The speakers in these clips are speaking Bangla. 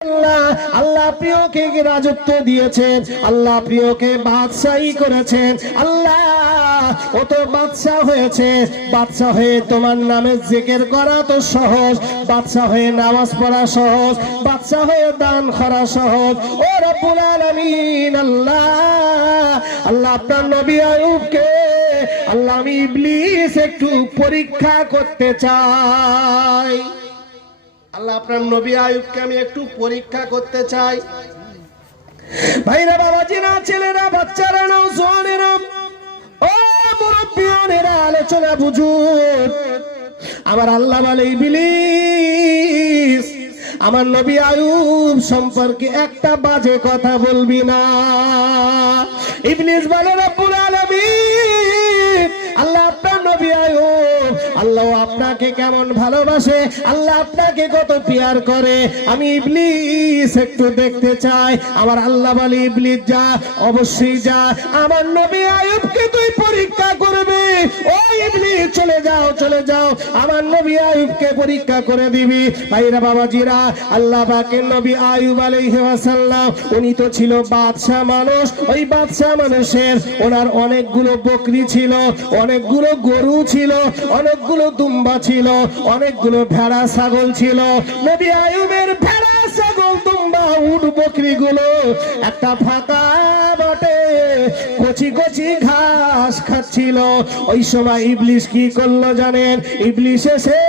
আল্লাহ প্রিয়কে রাজত্ব দিয়েছেন, আল্লাহ প্রিয়কে বাদশাহী করেছেন। আল্লাহ ও তো বাদশাহ হয়েছে, বাদশাহ হয়ে তোমার নামে জিকির করা তো সহজ, বাদশাহ হয়ে নামাজ পড়া সহজ, বাদশাহ হয়ে দান করা সহজ। ও রব্বুল আলামিন আল্লাহ, আল্লাহ আপনার নবী আইয়ুবকে আল্লাহ আমি ইবলিস একটু পরীক্ষা করতে চাই। আল্লাহ আপনার নবী আইয়ুবকে আমি একটু পরীক্ষা করতে চাই। ভাইরা, বাবাজিরা, ছেলেরা, বাচ্চারা, নওজোয়ানেরা, ও মুরব্বিয়ানেরা, আলোচনা বুঝুন। আমার আল্লাহ বলে ইবলিস আমার নবী আইয়ুব সম্পর্কে একটা বাজে কথা বলবি না। ইবলিস বলে রব্বুল আলামিন আল্লাহ আপনার নবী আইয়ুব আল্লাহ আপনাকে কেমন ভালোবাসে, আল্লাহ আপনাকে কত পিয়ার করে, আমি ইবলিস একটু দেখতে চাই। আমার আল্লাহ বলে ইবলিস যা, অবশ্যই যা, আমার নবী আইয়ুবকে তুই পরীক্ষা করবি। ও ইবলিস চলে যাও, চলে যাও, আমার নবী আইয়ুবকে পরীক্ষা করে দিবি। ভাইরা বাবাজিরা, আল্লাহ পাকের নবী আইয়ুব আলাইহিস সালাম উনি তো ছিল বাদশা মানুষ। ওই বাদশা মানুষের ওনার অনেকগুলো বকরি ছিল, অনেকগুলো গরু ছিল, অনেকগুলো দুম্বা ছিল, অনেকগুলো ভেড়া ছাগল ছিল। নবী আইয়ুবের ভেড়া ছাগল দুম্বা উট বকরি গুলো একটা ফাঁকা বটে কচি কচি ঘাস খাচ্ছিল। ওই সময় ইবলিস কি করলো জানেন? ইবলিস এসে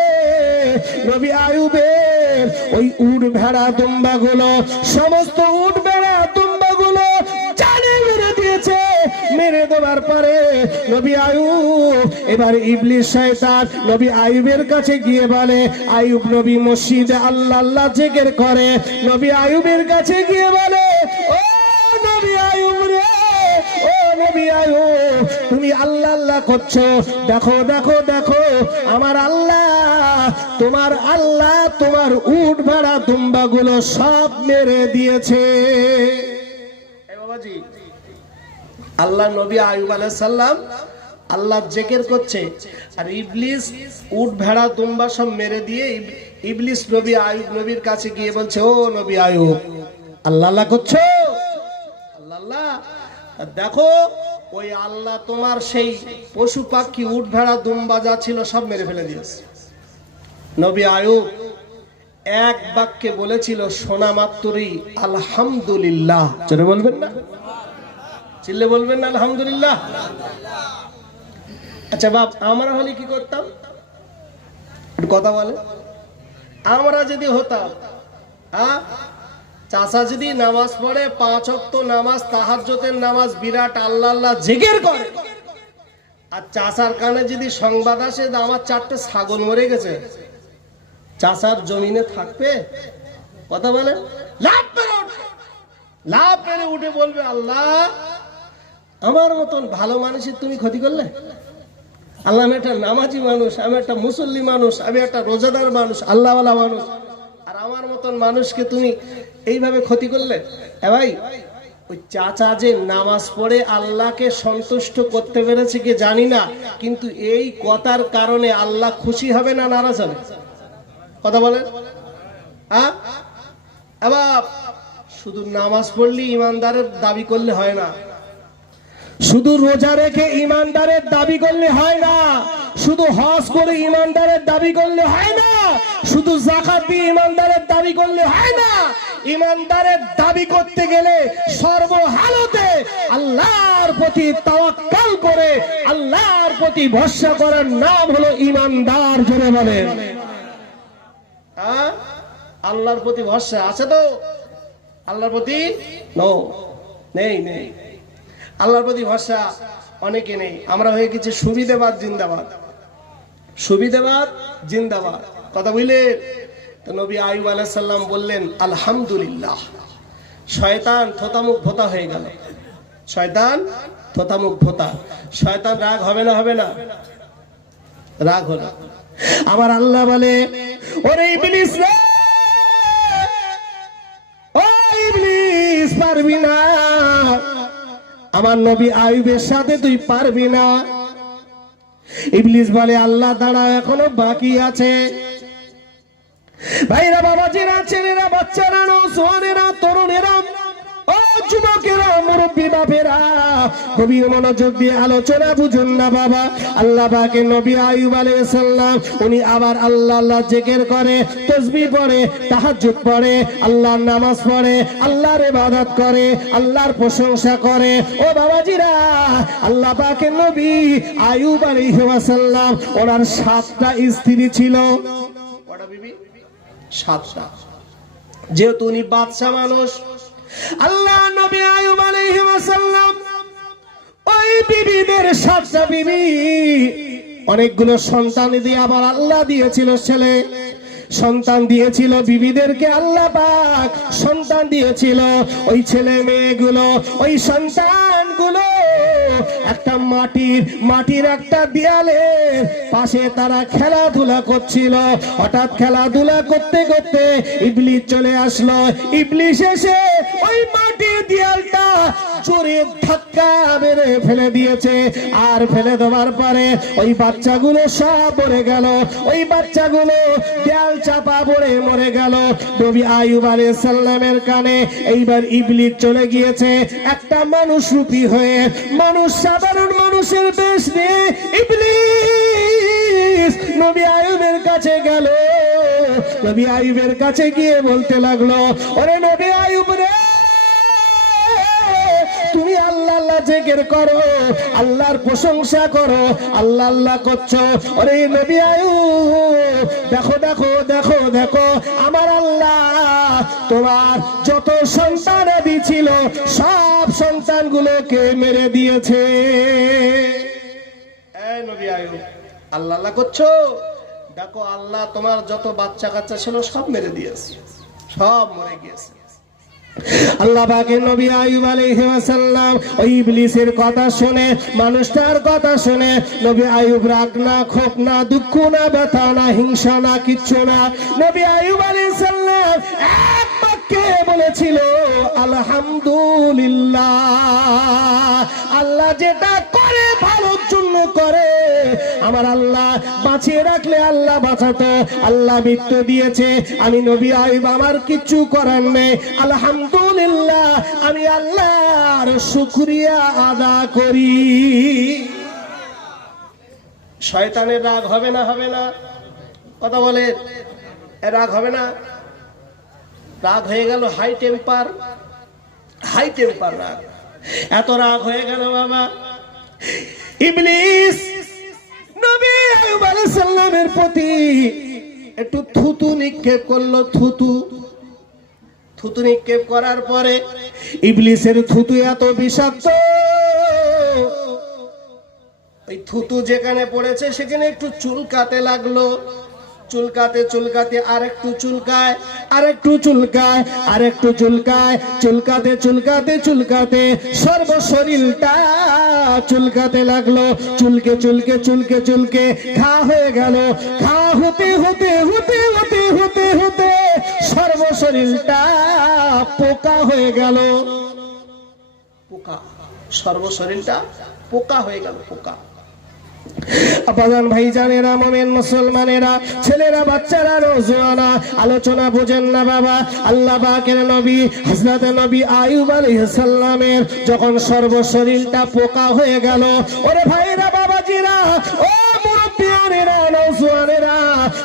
নবী আইয়ুবের ওই উট ভেড়া দুম্বা গুলো, সমস্ত উট ভেড়া দুম্বা গুলো জানে মেরে দিয়েছে। মেরে দেওয়ার পরে নবী আইয়ুব, এবার ইবলিস শয়তান নবী আইয়ুবের কাছে গিয়ে বলে, আইয়ুব নবী মসজিদে আল্লাহ আল্লাহ জিকির করে। নবী আইয়ুবের কাছে গিয়ে বলে, ও নবী আইয়ুব রে, ও নবী আইয়ুব তুমি আল্লাহ আল্লাহ করছো, দেখো দেখো দেখো আমার আল্লাহ, তোমার আল্লাহ তোমার উট ভেড়া দুম্বা গুলো সব মেরে দিয়েছে। বাবাজি, আল্লাহ নবী আইয়ুব আলাইহিস সালাম আল্লাহ জিকির করছে, আর ইবলিস উট ভেড়া দুম্বা সব মেরে দিয়ে ইবলিস নবী আইয়ুব নবীর কাছে গিয়ে বলছে, ও নবী আইয়ুব আল্লাহ আল্লাহ করছো, আল্লাহ আল্লাহ, দেখো ওই আল্লাহ তোমার সেই পশু পাখি উট ভেড়া দুম্বা যা ছিল সব মেরে ফেলে দিয়েছে। নবী আইয়ুব এক বাক্যে বলেছিল, শোনা মাত্রই আলহামদুলিল্লাহ। চলে বলবেন না? চিল্লে বলবেন না আলহামদুলিল্লাহ? আচ্ছা বাপ, আমরা হলে কি করতাম? কথা বলে, আমরা যদি হতাম, চাচা যদি নামাজ পড়ে 5 ওয়াক্ত নামাজ, তাহাজ্জুদের নামাজ, বিরাট আল্লাহ আল্লাহ জিকির করে, আর চাচার কানে যদি সংবাদ আসে আমার 4টে ছাগল মরে গেছে, চাচার জমিনে থাকবে? কথা বলে, লাভ পেরে উঠে বলবে, আল্লাহ আমার মতন ভালো মানুষের তুমি ক্ষতি করলে। আল্লাহ আমি একটা নামাজি মানুষ, আমি একটা মুসল্লি মানুষ, আমি একটা রোজাদার মানুষ, আল্লাহওয়ালা মানুষ, আর আমার মতন মানুষকে তুমি এইভাবে ক্ষতি করলে। ভাই, ওই চাচা যে নামাজ পড়ে আল্লাহকে সন্তুষ্ট করতে পেরেছে কি জানি না, কিন্তু এই কথার কারণে আল্লাহ খুশি হবে না নারাজ হবে? কথা বলেন। আবার শুধু নামাজ পড়লে ইমানদারের দাবি করলে হয় না, শুধু রোজা রেখে ইমানদারের দাবি করলে হয় না, শুধু হজ করে ইমানদারের দাবি করলে হয় না, শুধু যাকাত দিয়ে ইমানদারের দাবি করলে হয় না। ইমানদারের দাবি করতে গেলে সর্বহালতে আল্লাহর প্রতি তাওয়াক্কুল করে আল্লাহর প্রতি ভরসা করার নাম হলো ইমানদার। জোরে বলেন, আল্লাহর প্রতি ভরসা আছে তো? আল্লাহর প্রতি নেই, নেই। আল্লাহর প্রতি ভরসা অনেকে নেই। আমরা হয়ে গেছি সুবিধাবাদ জিন্দাবাদ, সুবিধাবাদ জিন্দাবাদ। কথা বুঝলেন? তো নবী আইয়ুব আলাইহিস সালাম বললেন আলহামদুলিল্লাহ। শয়তান থোতামুখ ভোতা হয়ে গেল, শয়তান থোতামুখ ভোতা। শয়তান রাগ হবে না? হবে না? রাগ হলো। আমার আল্লাহ বলে, ওরে ইবলিস রে, ও ইবলিস পারবি না, আমার নবী আইয়ুবের সাথে তুই পারবি না। ইবলিস বলে, আল্লাহ দাঁড়াও, এখনো বাকি আছে। ভাইরা, বাবাজিরা, ছেলেরা, বাচ্চারা, নওজোয়ানেরা, তরুণেরা, ও যুবকেরা, মুরব্বী বাপেরা, গভীর মনোযোগ দিয়ে আলোচনা বুঝুন না বাবা। আল্লাহ পাকের নবী আইয়ুব আলাইহিস সালাম উনি আবার আল্লাহ আল্লাহ জিকির করে, তাসবিহ পড়ে, তাহাজ্জুদ পড়ে, আল্লাহর নামাজ পড়ে, আল্লাহর ইবাদত করে, আল্লাহর প্রশংসা করে। ও বাবাজিরা, আল্লাহ পাকের নবী আইয়ুব আলাইহিস সালাম ওনার 7টা স্ত্রী ছিল। কয়টা বিবি? 7টা। যেহেতু উনি বাদশা মানুষ, আল্লাহ নবী আইয়ুব আলাইহিস সালাম ওই বিবিদের 7টা বিবি, অনেকগুলো সন্তান দিয়ে আবার আল্লাহ দিয়েছিল, ছেলে সন্তান দিয়েছিল বিবিদেরকে, আল্লাহ পাক সন্তান দিয়েছিল। ওই ছেলে মেয়েগুলো, ওই সন্তানগুলো একটা মাটির একটা দেয়ালের পাশে তারা খেলাধুলা করছিল। হঠাৎ খেলাধুলা করতে করতে ইবলিস চলে আসলো। ইবলিস এসে ওই মাটির দেয়ালটা জোরে ধাক্কা মেরে ফেলে দিয়েছে। আর ফেলে দেওয়ার পরে ওই বাচ্চাগুলো সব মরে গেল। ওই বাচ্চাগুলো দেয়াল চাপা পড়ে মরে গেল। নবী আইয়ুব আলাইহিস সালামের কানে এইবার ইবলিস চলে গিয়েছে একটা মানুষ রূপী হয়ে, মানুষ, সাধারণ মানুষের বেশ নিয়ে ইবলিস নবী আইয়ুবের কাছে গেল। নবী আইয়ুবের কাছে গিয়ে বলতে লাগলো, ওরে নবী আইয়ুব রে, তুমি আল্লাহ আল্লাহ জিকির করো, আল্লাহর প্রশংসা করো, আল্লাহ আল্লাহ করছো। ওরে নবী আইয়ুব, দেখো দেখো দেখো দেখো, আমার আল্লাহ তোমার যত সন্তান দিয়েছিল সব সন্তানগুলোকে মেরে দিয়েছে। এই নবী আইয়ুব, আল্লাহ আল্লাহ করছো, দেখো আল্লাহ তোমার যত বাচ্চা কাচ্চা ছিল সব মেরে দিয়েছে, সব মরে গিয়েছে। আল্লাহ পাকের নবী আইয়ুব আলাইহিস সালাম ওই ইবলিসের কথা শুনে, মানুষটার কথা শুনে, নবী আইয়ুব রাগ না, ক্ষোভ না, দুঃখ না, ব্যথা না, হিংসা না, কিচ্ছু না। নবী আইয়ুব আলাইহিস সালাম এক বাক্যে বলেছিল, আলহামদুলিল্লাহ। আল্লাহ যেটা করে ভালোর জন্য করে। আমার আল্লাহ বাঁচিয়ে রাখলে আল্লাহ বাঁচাতো, আল্লাহ মৃত্যু দিয়েছে, আমি নবী আইয়ুব আমার কিচ্ছু করার নেই, আলহামদুলিল্লাহ, আমি আল্লাহর শুকরিয়া আদা করি। শয়তানের রাগ হবে না? হবে না? কথা বলে, রাগ হবে না? রাগ হয়ে গেল হাই টেম্পার, হাই টেম্পার রাগ। এত রাগ হয়ে গেল বাবা, ইবলিস নবী আইয়ুব আলাইহিস সালামের প্রতি একটু থুতু নিক্ষেপ করলো। থুতু নিক্ষেপ করার পরে ইবলিসের থুতু এত বিষাক্ত, ওই থুতু যেখানে পড়েছে সেখানে একটু চুলকাতে লাগলো। চুলকাতে চুলকাতে আরেকটু চুলকায়, আরেকটু চুলকায়, আরেকটু চুলকায়, চুলকাতে চুলকাতে চুলকাতে সর্বশরীরটা চুলকাতে লাগলো। চুলকে চুলকে চুলকে চুলকে ঘা হয়ে গেল। ঘা হতে হতে হতে হতে হতে হতে সর্বশরীরটা পোকা হয়ে গেল। পোকা, সর্বশরীরটা পোকা হয়ে গেল, পোকা। আপাদান ভাইজানেরা, মুমিন মুসলমানেরা, ছেলেরা, বাচ্চারা, নওজোয়ানা, আলোচনা বুঝেন না বাবা। আল্লাহ পাকের নবী হযরত নবী আইয়ুব আলাইহিস সালামের যখন সর্বশরীরটা পোকা হয়ে গেল, ওরে ভাইরা, বাবাজিরা, ও মুরব্বিয়ানেরা, নওজোয়ানেরা,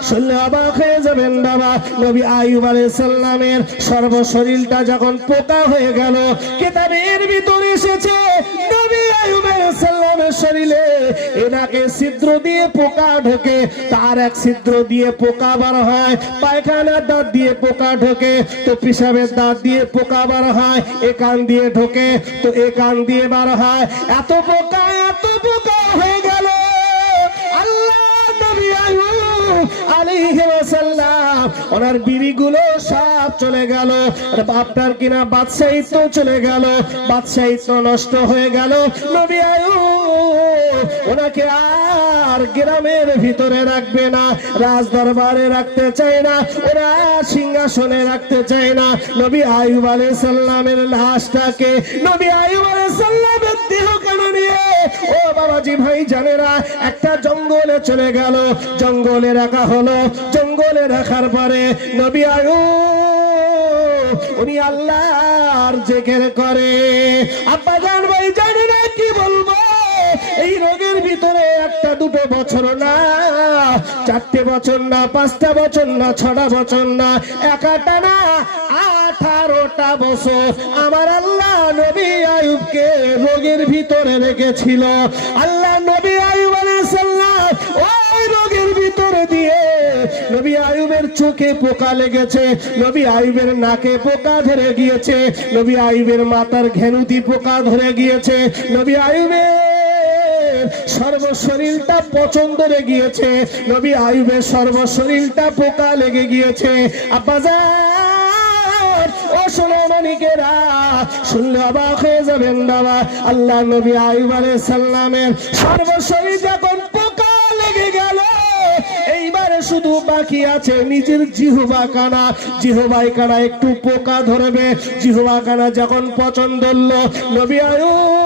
শুনলে অবাক হয়ে যাবেন বাবা। নবী আইয়ুব আলাইহিস সালামের সর্বশরীরটা যখন পোকা হয়ে গেল, কিতাবের ভিতরে এসেছে নবী আইয়ুব আলাইহিস সালামের শরীরে এনাকে ছিদ্র দিয়ে পোকা ঢোকে, তার এক ছিদ্র দিয়ে পোকা বার হয়, পায়খানার দাঁত দিয়ে পোকা ঢোকে, তো পিশাবের দাঁত দিয়ে পোকা বার হয়, এ কান দিয়ে ঢোকে, তো এ কান দিয়ে বার হয়। এত পোকা হয়ে গেল। আল্লাহ নবী আইয়ুব আলাইহিস সালাম ওনার বিবিগুলো সব চলে গেল। আপনার কিনা বাদশাহিত্ব চলে গেল, বাদশাহিত্ব নষ্ট হয়ে গেল। নবী আইয়ুব ওনাকে আর গ্রামের ভিতরে রাখবে না, রাজ দরবারে রাখতে চায় না, ওরা সিংহাসনে রাখতে চায় না। নবী আইয়ুব আলাইহিস সালামের লাশটাকে, নবী আইয়ুব আলাইহিস সালামের দেহ কেন নিয়ে, ও বাবাজি ভাই জানেরা, একটা জঙ্গলে চলে গেল। জঙ্গলে রাখা হলো। জঙ্গলে রাখার পরে নবী আইয়ুব উনি আল্লাহর জিকির করে। আব্বা জান ভাই জানি না কি বলবো, এই রোগের ভিতরে একটা দুটো বছর না, 4টে বছর না, 5টা বছর না, 6টা বছর না, একটা না 18টা বছর আমার আল্লাহ নবী আইয়ুবকে রোগের ভিতরে রেখেছিল। আল্লাহ নবী আইয়ুব আলাইহিস সালাম ওই রোগের ভিতরে দিয়ে নবী আইয়ুবের চোখে পোকা লেগেছে, নবী আইয়ুবের নাকে পোকা ধরে গিয়েছে, নবী আইয়ুবের মাথার ঘেনুতি পোকা ধরে গিয়েছে, নবী আইয়ুবের সর্বশরীরটা পচন ধরে গিয়েছে, নবী আইয়ুবের সর্বশরীরটা পোকা লেগে গিয়েছে। আব্বাজান ও সোনামণিকেরা শুনলে অবাক হয়ে যাবেন বাবা, আল্লাহ নবী আইয়ুব আলাইহিস সালামের সর্বশরীর যখন পোকা লেগে গেল, এইবারে শুধু বাকি আছে নিজের জিহ্বা কানা। জিহ্বায় কানা একটু পোকা ধরবে, জিহ্বা কানা যখন পচন ধরলো, নবী আইয়ুব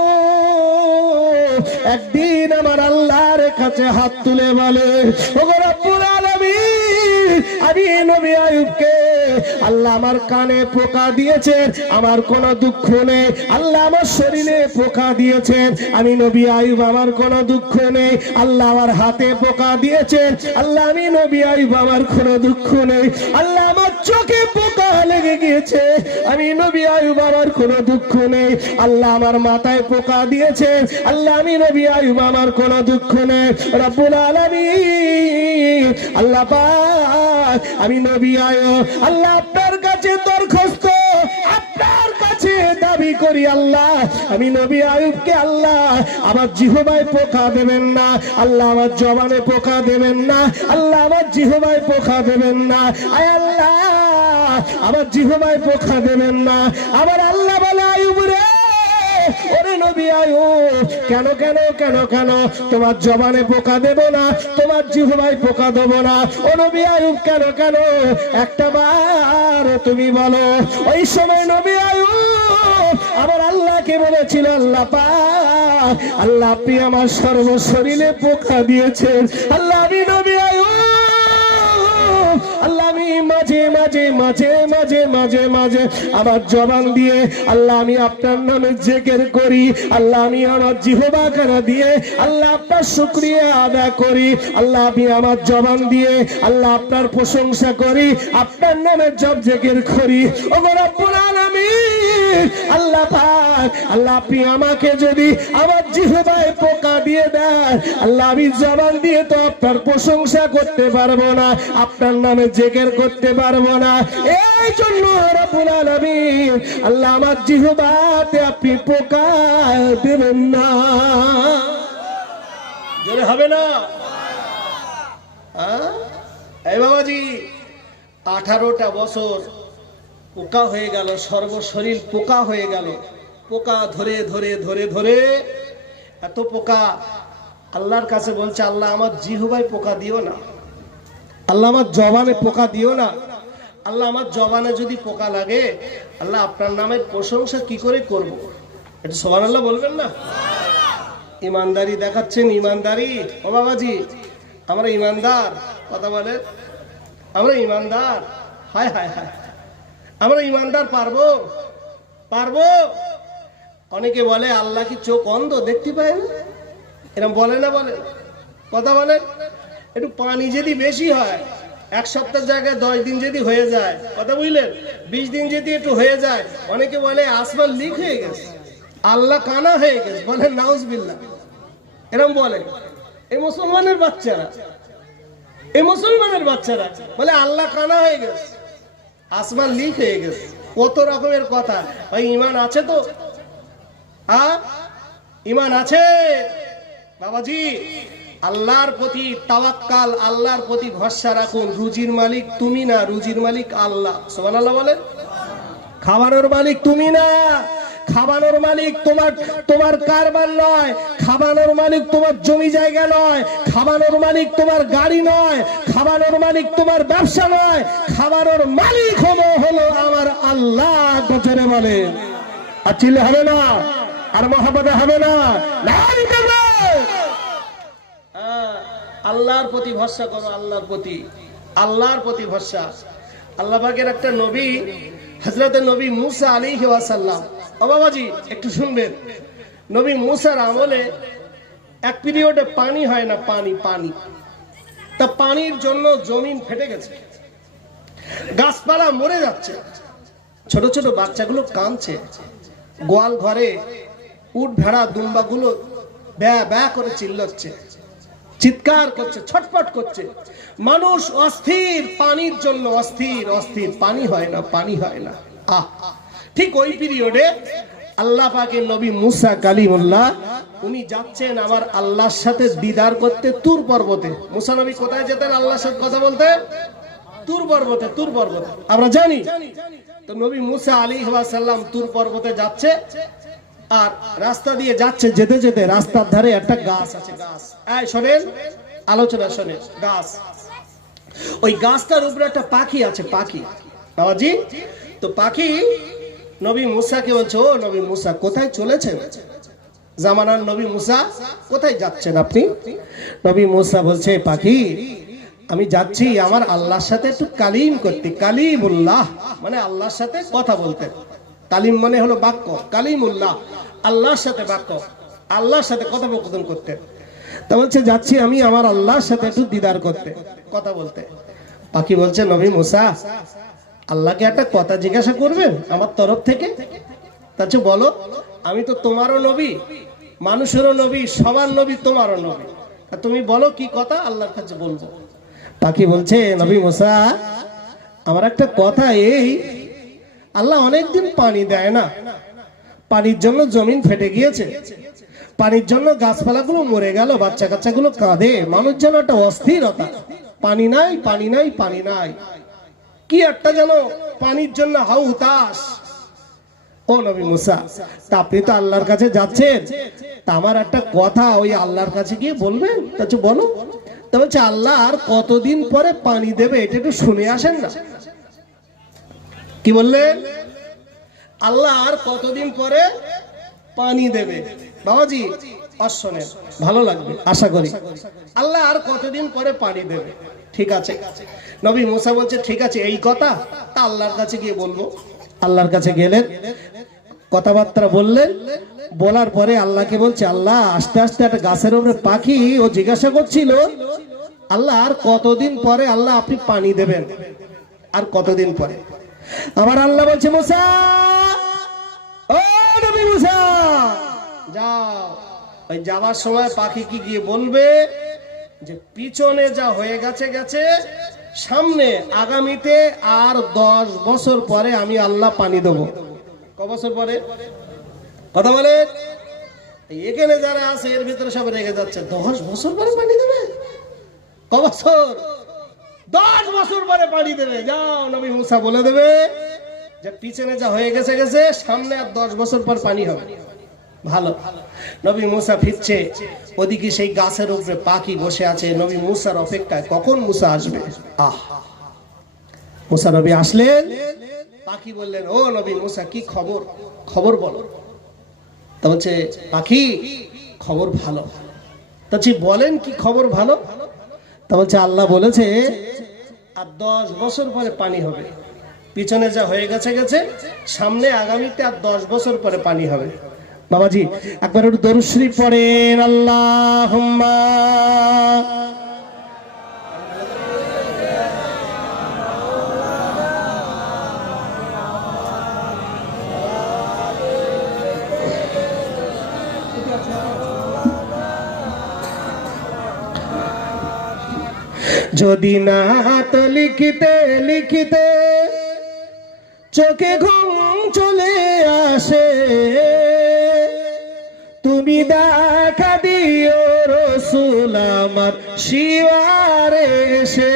একদিন আমার আল্লাহর কাছে হাত তুলে বলে, ওগো রব্বুল আলামিন, আমি নবী আইয়ুবকে আল্লাহ আমার কানে পোকা দিয়েছেন, আমার কোনো দুঃখ নেই। আল্লাহ আমার শরীরে পোকা দিয়েছেন, আমি নবী আইয়ুব আমার কোনো দুঃখ নেই। আল্লাহ আমার হাতে পোকা দিয়েছেন, আল্লাহ আমি নবী আইয়ুব আমার কোনো দুঃখ নেই। আল্লাহ আমার চোখে পোকা লেগে গিয়েছে, আমি নবী আইয়ুব আমার কোনো দুঃখ নেই। আল্লাহ আমার মাথায় পোকা দিয়েছেন, আল্লাহ আমি নবী আইয়ুব আমার কোনো দুঃখ নেই। রব্বুল আলামিন আল্লাহ পাক, আমি নবী আইয়ুব আল্লাহ আপনার কাছে দরখাস্ত, আপনার কাছে দাবি করি, আল্লাহ আমি নবী আইয়ুবকে আল্লাহ আমার জিহ্বায় পোকা দেবেন না, আল্লাহ আমার জবানে পোকা দেবেন না, আল্লাহ আমার জিহ্বায় পোকা দেবেন না, আয় আল্লাহ আমার জিহ্বায় পোকা দেবেন না। আমার আল্লাহ বলে, আইয়ুব রে, ওরে নবী আইয়ুব, কেন কেন কেন কেন তোমার জবানে পোকা দেব না, তোমার জিহ্বায় পোকা দেব না? ও নবী আইয়ুব কেন কেন একটা বার তুমি বলো। ওই সময় নবী আইয়ুব আমার আল্লাহকে বলেছিল, আল্লাহ পাক, আল্লাহ আপনি আমার সর্বশরীরে পোকা দিয়েছেন, আল্লাহ আমি নবী আইয়ুব আল্লাহ আমি মাঝে মাঝে মাঝে মাঝে মাঝে মাঝে আমার জবান দিয়ে আল্লাহ আমি আপনার নামে জিকির করি, আল্লাহ আমি আমার জিহ্বা কানা দিয়ে আল্লাহ আপনার শুকরিয়া আদায় করি, আল্লাহ আমি আমার জবান দিয়ে আল্লাহ আপনার প্রশংসা করি, আপনার নামে জপ জিকির করি। ওগো রব্বুল আলামিন আল্লাহ পাক, আল্লাহ আপনি আমাকে যদি আমার জিহ্বায় পোকা দিয়ে দেন, আল্লাহ আমি জবান দিয়ে তো আপনার প্রশংসা করতে পারবো না, আপনার নামে জিকির করতে পারবো না। এই জন্য রব্বুল আলামিন আল্লাহ আমার জিহ্বাতে আপনি পোকা দেবেন না। জোরে হবে না? এই বাবাজি 18টা বছর পোকা হয়ে গেল, সর্বশরীর পোকা হয়ে গেল, পোকা ধরে ধরে ধরে ধরে এত পোকা, আল্লাহর কাছে বলছে, আল্লাহ আমার জিহ্বায় পোকা দিও না, আল্লাহ আমার জবানে পোকা দিও না, আল্লাহ আমার জবানে যদি পোকা লাগে, আল্লাহ আপনার নামের প্রশংসা কি করে করব? এটা সুবহানাল্লাহ বলবেন না? ইমানদারি দেখাচ্ছেন, ইমানদারি। ও বাবাজি আমরা ইমানদার, কথা বলে আমরা ইমানদার, হায় হায় হায়, আমরা ইমানদার পারবো? পারবো? অনেকে বলে আল্লাহ কি চোখ অন্ধ, দেখতে পায় না? এরকম বলে না? বলে কথা বলে। একটু পানি যদি বেশি হয়, 1 সপ্তাহ জায়গায় 10 দিন যদি হয়ে যায়, কথা বুঝলেন, 20 দিন যদি একটু হয়ে যায়, অনেকে বলে আসমান লিক হয়ে গেছে, আল্লাহ কানা হয়ে গেছে, বলে নাউজুবিল্লাহ, এরকম বলে। এই মুসলমানের বাচ্চারা, এই মুসলমানের বাচ্চারা বলে আল্লাহ কানা হয়ে গেছে, আসমান লিক হয়ে গেছে, কত রকমের কথা। ভাই ঈমান আছে তো? ঈমান আছে বাবাজি? আল্লাহর প্রতি তাওয়াক্কাল, আল্লাহর প্রতি ভরসা রাখুন। রুজির মালিক তুমি না, রুজির মালিক আল্লাহ। সুবহানাল্লাহ বলেন। খাবারের মালিক তুমি না, খাবানোর মালিক তোমার কারবার নয়, খাবানোর মালিক তোমার জমি জায়গা নয়, খাবানোর মালিক তোমার গাড়ি নয়, খাবানোর মালিক তোমার ব্যবসা নয়, খাবানোর মালিক হলো আমার আল্লাহ। গজরে বলে আর চিল্লে হবে না, আর মহাব্বতে হবে না। আল্লাহর প্রতি ভরসা করো, আল্লাহর প্রতি, আল্লাহর প্রতি ভরসা। আল্লাহ পাকের একটা নবী হযরত নবী মুসা আলাইহি ওয়াসাল্লাম, ও বাবাজি একটু শুনবেন, নবী মুসার আমলে এক পিরিয়ডে পানি হয় না, পানি পানি তা পানির জন্য জমিন ফেটে গেছে, গাছপালা মরে যাচ্ছে, ছোট ছোট বাচ্চাগুলো কাঁদছে, গোয়াল ঘরে উট ভেড়া দুম্বাগুলো ব্যা ব্যা করে চিল্লাচ্ছে, চিৎকার করছে, ছটফট করছে, মানুষ অস্থির, পানির জন্য অস্থির অস্থির, পানি হয় না, পানি হয় না। ঠিক ওই পিরিয়ডে আল্লাহ পাকের নবী মুসা কালিমুল্লাহ উনি যাচ্ছেন আমার আল্লাহর সাথে দিদার করতে তুর পর্বতে। মুসা নবী কোথায় যেতেন আল্লাহর সাথে কথা বলতে? তুর পর্বতে। তুর পর্বতে আমরা জানি তো, নবী মুসা আলাইহিস সালাম তুর পর্বতে যাচ্ছে, আর রাস্তা দিয়ে যাচ্ছে, যেতে যেতে রাস্তার ধারে একটা গাছ আছে, গাছ, এই শোনেন আলোচনা শোনেন, গাছ, ওই গাছটার উপরে একটা পাখি আছে, পাখি বাবাজি। তো পাখি নবী মুসাকে বলছে, ও নবী মুসা কোথায় চলেছেন? জামানার নবী মুসা কোথায় যাচ্ছেন আপনি? নবী মুসা বলছে, পাখি আমি যাচ্ছি আমার আল্লাহর সাথে একটু কালিম করতে। কালিমুল্লাহ মানে আল্লাহর সাথে কথা বলতে, কালিম মানে হলো বাক্য, কালিমুল্লাহ আল্লাহর সাথে বাক্য, আল্লাহর সাথে কথোপকথন করতে। তা বলছে যাচ্ছি আমি আমার আল্লাহর সাথে একটু দিদার করতে, কথা বলতে। পাখি বলছে, নবী মুসা আল্লাহকে একটা কথা জিজ্ঞাসা করবেন আমার তরফ থেকে? তাহলে বলো, আমি তো তোমারও নবী, মানুষেরও নবী, সবার নবী, তোমারও নবী, তুমি বলো কি কথা আল্লাহর কাছে বলবো। পাখি বলছে, নবী মুসা আমার একটা কথা, এই আল্লাহ অনেকদিন পানি দেয় না, পানির জন্য জমিন ফেটে গিয়েছে, পানির জন্য গাছপালাগুলো মরে গেল, বাচ্চা কাচ্চাগুলো কাঁদে, মানুষ যেন একটা অস্থিরতা, পানি নাই পানি নাই পানি নাই, কি একটা যেন পানির জন্য হাউ হুতাশ। ও নবী মুসা, তা আপনি তো আল্লাহর কাছে যাচ্ছেন, তা আমার একটা কথা ওই আল্লাহর কাছে গিয়ে বলবেন? তা বলো। তা বলছে, আল্লাহ আর কতদিন পরে পানি দেবে এটা একটু শুনে আসেন না। কি বললেন? আল্লাহ আর কতদিন পরে পানি দেবে? বাবাজি অশ্বনের ভালো লাগবে আশা করি। আল্লাহ আর কতদিন পরে পানি দেবে, ঠিক আছে। নবী মুসা বলছে, ঠিক আছে এই কথা, তা আল্লাহর কাছে গিয়ে বলবো। আল্লাহর কাছে গেলেন, কথাবার্তা বললেন, বলার পরে আল্লাহকে বলছে, আল্লাহ আস্তে আস্তে একটা গাছের উপরে পাখি ও জিজ্ঞাসা করছিল, আল্লাহ আর কতদিন পরে আল্লাহ আপনি পানি দেবেন, আর কতদিন পরে? আমার আল্লাহ বলছে, মুসা, ও নবী মুসা যাও, ওই যাওয়ার সময় পাখি কি গিয়ে বলবে যে পিছনে যা হয়ে গেছে গেছে, সামনে আগামীতে আর 10 বছর পরে আমি আল্লাহ পানি দেবো। ক বছর পরে? কথা বলে, এখানে যারা আছে এর ভিতরে সব রেগে যাচ্ছে, 10 বছর পরে পানি দেবে? ক বছর? 10 বছর পরে পানি দেবে। যাও নবী মুসা বলে দেবে যে পিছনে যা হয়ে গেছে গেছে, সামনে আর 10 বছর পর পানি হবে। ভালো। নবী মুসা ফিরছে, ওদিকে সেই গাছের উপরে পাখি বসে আছে নবী মুসার অপেক্ষায়, কখন মুসা আসবে। মুসা নবী আসলেন, পাখি বললেন, ও নবী মুসা কি খবর, খবর বলো। তা বলছে পাখি, খবর ভালো। তা বলেন কি খবর ভালো? তা বলছে আল্লাহ বলেছে আর 10 বছর পরে পানি হবে, পিছনে যা হয়ে গেছে গেছে, সামনে আগামীতে আর 10 বছর পরে পানি হবে। বাবাজি একবার একটু দরুদ শরীফ পড়েন, আল্লাহুম্মা যদি না তো লিখিতে লিখিতে চোখে ঘুম চলে আসে, তুমি দেখা দিও রাসূল আমার শিওরে এসে।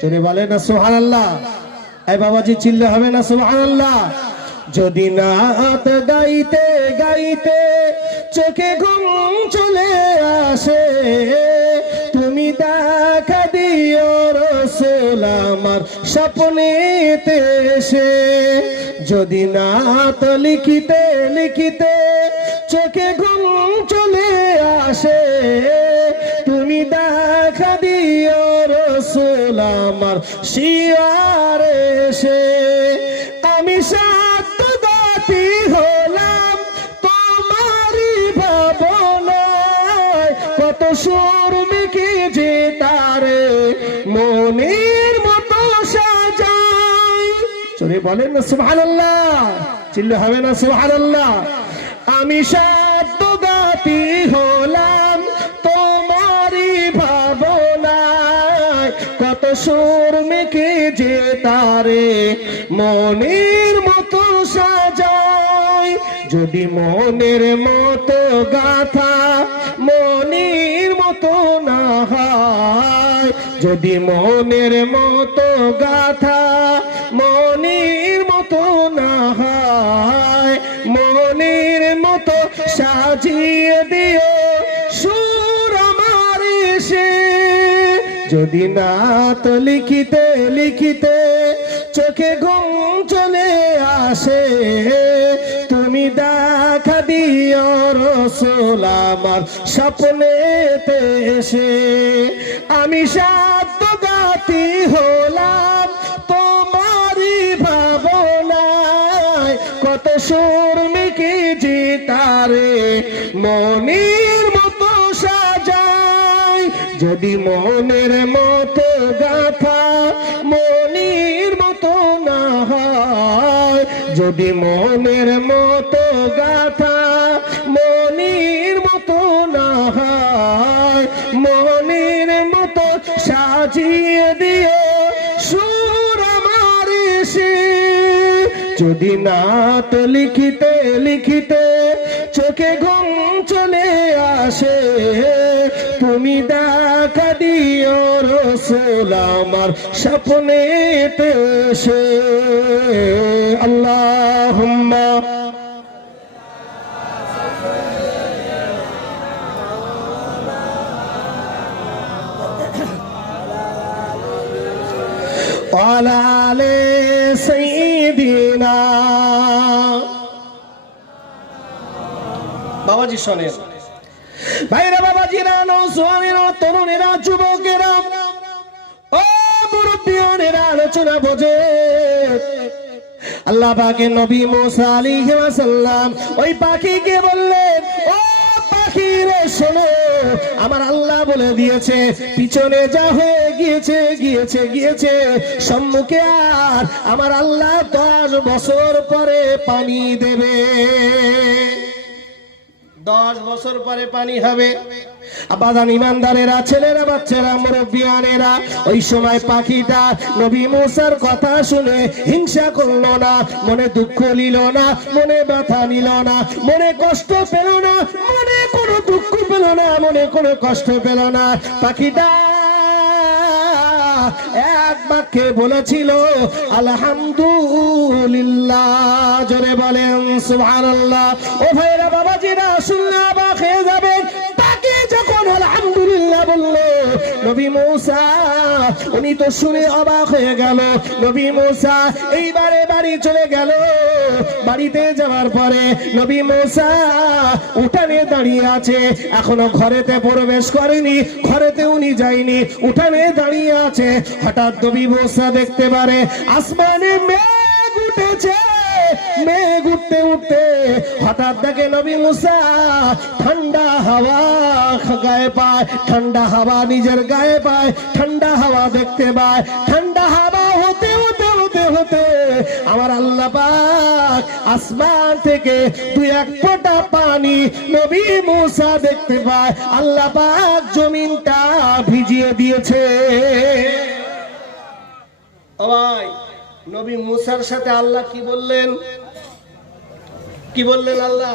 চলে বলে না সুবহানাল্লাহ। এই বাবাজি চিল্লা হবে না সুবহানাল্লাহ। যদি নাত গাইতে গাইতে চোখে ঘুম চলে আসে, তুমি দেখা দিও রাসূল আমার স্বপ্নেতে এসে। যদি নাত লিখিতে লিখিতে চোখে ঘুম চলে আসে, তুমি দেখা দিও রাসূল আমার শিওরে এসে। সাতগাতি হলাম তোমারই ভাবনায়, কত সুর মেখে যে তারে মনের মতো সাজাই। চলে বলেন না সুবহানাল্লাহ, চিল্লে হবে না সুবহানাল্লাহ। আমি সাতগাতি হলাম তোমারই ভাবনায়, কত সুর মেখে যে তারে মনের মতো সাজাই। যদি মনের মতো গাথা মনের মতো না হয়, যদি মনের মতো গাথা মনের মতো না হয়, মনের মতো সাজিয়ে দিও সুর আমার এসে। যদি নাত লিখিতে লিখিতে চোখে ঘুম চলে আসে, তুমি দেখা দিও রাসূল আমার স্বপ্নেতে এসে। আমি সাতগাতি হলাম তোমারই ভাবনায়, কত সুর মেখে যে তারে মনের মতো সাজাই। যদি মনের মতো গাথা মনের মতো না হয়, যদি মনের মতো গাথা মনের মতো না হয়, মনের মতো সাজিয়ে দিও সুর আমার এসে। যদি নাত লিখিতে লিখিতে চোখে ঘুম চলে আসে, তুমি দেখা দিও রাসূল আমার স্বপ্নেতে এসে। আল্লাহুম্মা ওয়ালা আলি সাইয়্যিদিনা। বাবাজি শোনেন, ভাইরা বাবাজিরা, নওজওয়ানেরা, তরুণেরা, যুবকেরা, ও মুরব্বিয়ানেরা, আলোচনা বোঝে। আল্লাহ পাকের নবী মুসা আলাইহিস সালাম ওই পাখিকে বললেন, ও পাখি রে শোনো, আমার আল্লাহ বলে দিয়েছে পিছনে যা হয়ে গিয়েছে গিয়েছে গিয়েছে, সম্মুখে আর আমার আল্লাহ 10 বছর পরে পানি দেবে। 10 বছর পরে পানি হবে। আবাদান ইমানদারেরা, ছেলেরা, বাচ্চারা, মুরব্বিয়ানেরা, ওই সময় পাখিটা নবী মুসার কথা শুনে হিংসা করলো না, মনে দুঃখ নিল না, মনে ব্যথা নিল না, মনে কষ্ট পেল না, মনে কোনো দুঃখ পেল না, মনে কোনো কষ্ট পেল না। পাখিটা এক বাক্যে বলেছিল আলহামদুলিল্লাহ। জোরে বলেন সুবহানাল্লাহ। ও ভাইরা বাবাজিরা, শুনলে অবাক হয়ে যাবেন। তাকে যখন আলহামদুলিল্লাহ বলল নবী মুসা, উনি তো শুনে অবাক হয়ে গেল। নবী মুসা এইবারে বাড়ি চলে গেল। বাড়িতে যাওয়ার পরে নবী মুসা উঠানে দাঁড়িয়ে আছে, এখনো ঘরেতে প্রবেশ করেনি, ঘরেতে উনি যায়নি, উঠানে দাঁড়িয়ে আছে। হঠাৎ নবী মুসা দেখতে পারে আসমানে মেঘ উঠেছে। মেঘ উঠতে উঠতে হঠাৎ দেখে নবী মুসা ঠান্ডা হাওয়া গায়ে পায়, ঠান্ডা হাওয়া নিজের গায়ে পায়, ঠান্ডা হাওয়া দেখতে পায়। ঠান্ডা হাওয়া হতে হতে হতে হতে আমার আল্লাহ পাক আসমান থেকে 2-1 ফোঁটা পানি নবী মুসা দেখতে পায়। আল্লাহ পাক জমিনটা ভিজিয়ে দিয়েছে। ও ভাই, নবী মুসার সাথে আল্লাহ কি বললেন? কি বললেন আল্লাহ?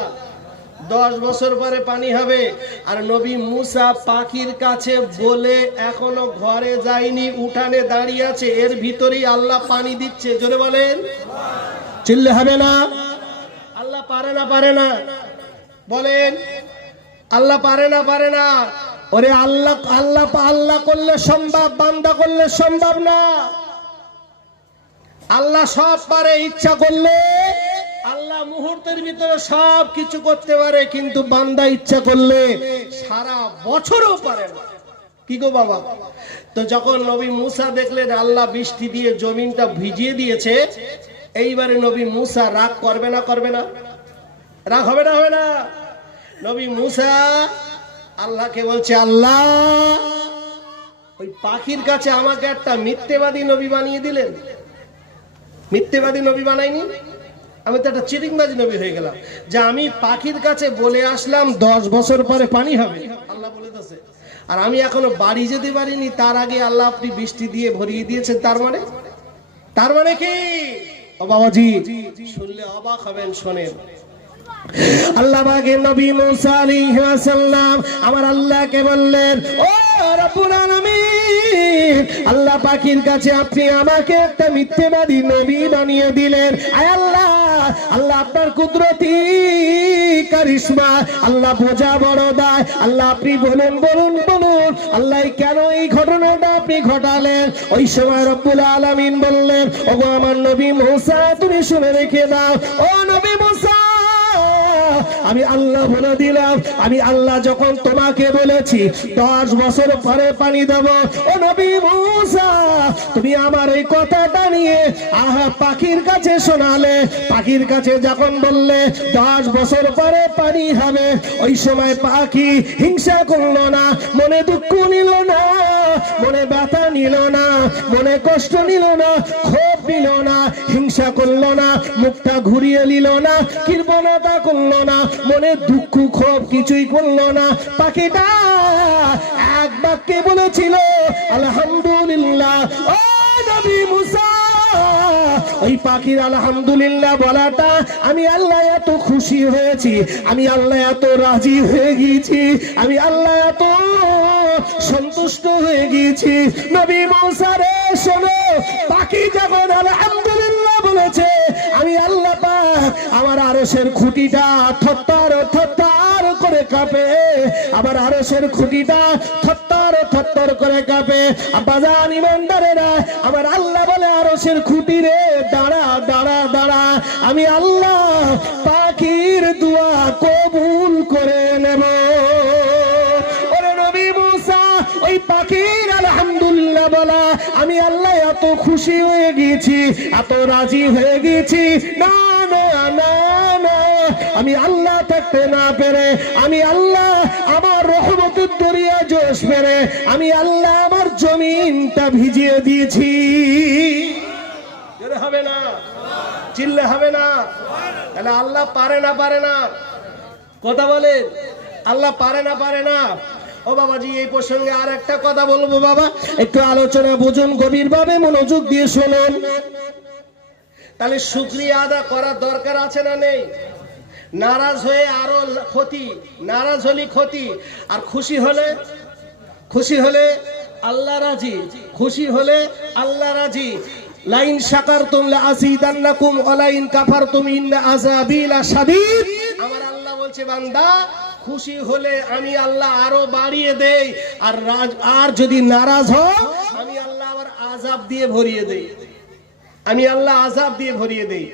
10 বছর পরে পানি হবে। আর নবী মুসা পাখির কাছে বলে এখনো ঘরে যায়নি, উঠানে দাঁড়িয়ে আছে, এর ভিতরেই আল্লাহ পানি দিচ্ছে। জোরে বলেন, চিল্লে হবে না? আল্লাহ পারে না? পারে না? বলেন, আল্লাহ পারে না? পারে না? ওরে আল্লাহ আল্লাহ আল্লাহ করলে সম্ভব, বান্দা করলে সম্ভব না। আল্লাহ সব পারে, ইচ্ছা করলে আল্লাহ মুহূর্তের ভিতরে সব কিছু করতে পারে, কিন্তু বান্দা ইচ্ছা করলে সারা বছরও পারে না। কি গো বাবা? তো যখন নবী মুসা দেখলেন আল্লাহ বৃষ্টি দিয়ে জমিনটা ভিজিয়ে দিয়েছে, এইবারে নবী মুসা রাগ করবে না করবে না? রাগ হবে না হবে না? নবী মুসা আল্লাহকে বলছে, আল্লাহ ওই পাখির কাছে আমাকে একটা মিথ্যেবাদী নবী বানিয়ে দিলেন। মিথ্যেবাদী নবী বানাইনি, আমি তো একটা চিটিংবাজি নবী হয়ে গেলাম যে আমি পাখির কাছে বলে আসলাম 10 বছর পরে পানি হবে, আল্লাহ বলে দিয়েছে, আর আমি এখনো বাড়ি যেতে পারিনি, তার আগে আল্লাহ আপনি বৃষ্টি দিয়ে ভরিয়ে দিয়েছেন। তার মানে কি? ও বাবাজি শুনলে অবাক হবেন, শোনেন। আল্লাহ পাকের নবী মুসা আলাইহিস সালাম আমার আল্লাহকে বললেন, ও রব্বুল আলামিন, আল্লাহ পাখির কাছে আপনি আমাকে একটা মিথ্যেবাদী নবী বানিয়ে দিলেন। আয় আল্লাহ, আল্লাহ আপনার কুদরতি কারিশমা, আল্লাহ বোঝা বড় দায়, আল্লাহ আপনি বলুন বলুন বলুন, আল্লাহ কেন এই ঘটনাটা আপনি ঘটালেন? ওই সময় রব্বুল আলামিন বললেন, ওগো আমার নবী মুসা, তুমি শুনে রেখে দাও। ও নবী মুসা, আমি আল্লাহ বলে দিলাম, আমি আল্লাহ যখন তোমাকে বলেছি 10 বছর পরে পানি দেব, ও নবী মুসা তুমি আমার এই কথাটা নিয়ে পাখির কাছে শোনালে। পাখির কাছে যখন বললে 10 বছর পরে পানি হবে, ওই সময় পাখি হিংসা করলো না, মনে দুঃখ নিল না, মনে ব্যথা নিল না, মনে কষ্ট নিল না, ক্ষোভ নিল না, হিংসা করলো না, মুখটা ঘুরিয়ে নিল না, কৃপণতা করলো না, মনে দুঃখ ক্ষোভ কিছুই করলো না। পাখিটা এক বাক্যে বলেছিল আলহামদুলিল্লাহ। ও নবী মুসা, ওই পাখির আলহামদুলিল্লাহ বলাটা আমি আল্লাহ এত খুশি হয়েছি, আমি আল্লাহ এত রাজি হয়ে গিয়েছি, আমি আল্লাহ এত সন্তুষ্ট হয়ে গিয়েছি। নবী মুসা রে শোনো, পাখি যখন আলহামদুলিল্লাহ বলেছে, আমি আল্লাহ পাক আমার আরশের খুঁটিটা থরথর থরথর করে কাঁপে, আমার আরশের খুঁটিটা থরথর থরথর করে কাঁপে। বাজান ইমানদারেরা, আমার আল্লাহ বলে আরশের খুঁটি রে দাঁড়া দাঁড়া দাঁড়া, আমি আল্লাহ পাখির দোয়া কবুল করে নেব। ওরে নবী মুসা, ওই পাখির আলহামদুলিল্লাহ বলা আমি আল্লাহ এত খুশি হয়ে গিয়েছি, এত রাজি হয়ে গিয়েছি, না না না না, আমি আল্লাহ থাকতে না পেরে, আমি আল্লাহ আমার রহমতের দরিয়া জোশ মেরে, আমি আল্লাহ আমার জমিনটা ভিজিয়ে দিয়েছি। হবে না, চিল্লে হবে না? তাহলে আল্লাহ পারে না পারে না? কথা বলেন, আল্লাহ পারে না পারে না? ও বাবাজি, এই প্রসঙ্গে আর একটা কথা বলবো বাবা, একটু আলোচনা বুঝুন, গভীরভাবে মনোযোগ দিয়ে শুনুন। তাহলে শুকরিয়া আদা করার দরকার আছে না নেই? নারাজ হয়ে আরো ক্ষতি, নারাজ হলে ক্ষতি, আর খুশি হলে আল্লাহ রাজি, খুশি হলে আল্লাহ রাজি। লাইন শাকারতুম লাযিদান্নাকুম ওয়া লাইন কাফারতুম ইন্না আযাবি লাশাদীদ। আমার আল্লাহ বলছে, বান্দা খুশি হলে আমি আল্লাহ আরো বাড়িয়ে দেই, আর যদি নারাজ হও আমি আল্লাহ আবার আযাব দিয়ে ভরিয়ে দেই, আমি আল্লাহ আযাব দিয়ে ভরিয়ে দেই।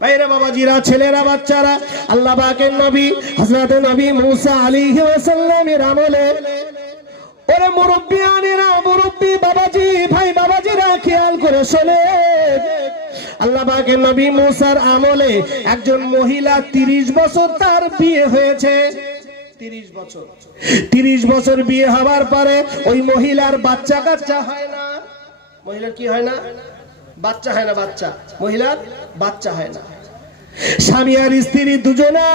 ভাইরা বাবাজিরা, ছেলেরা বাচ্চারা, আল্লাহ পাকের নবী হযরত নবী মুসা আলাইহিস সালামের আমলে, ওরে মুরব্বিয়ানেরা, মুরব্বি বাবাজি, ভাই বাবাজিরা খেয়াল করে শোনে, আল্লাহ পাকের নবী মুসার আমলে একজন মহিলা 30 বছর তার বিয়ে হয়েছে। 30 বছর বিয়ে হওয়ার পরে ওই মহিলার বাচ্চা কাচ্চা হয় না। মহিলার কি হয় না? বাচ্চা হয় না, বাচ্চা, মহিলার বাচ্চা হয় না। স্বামী আর স্ত্রী দুজনা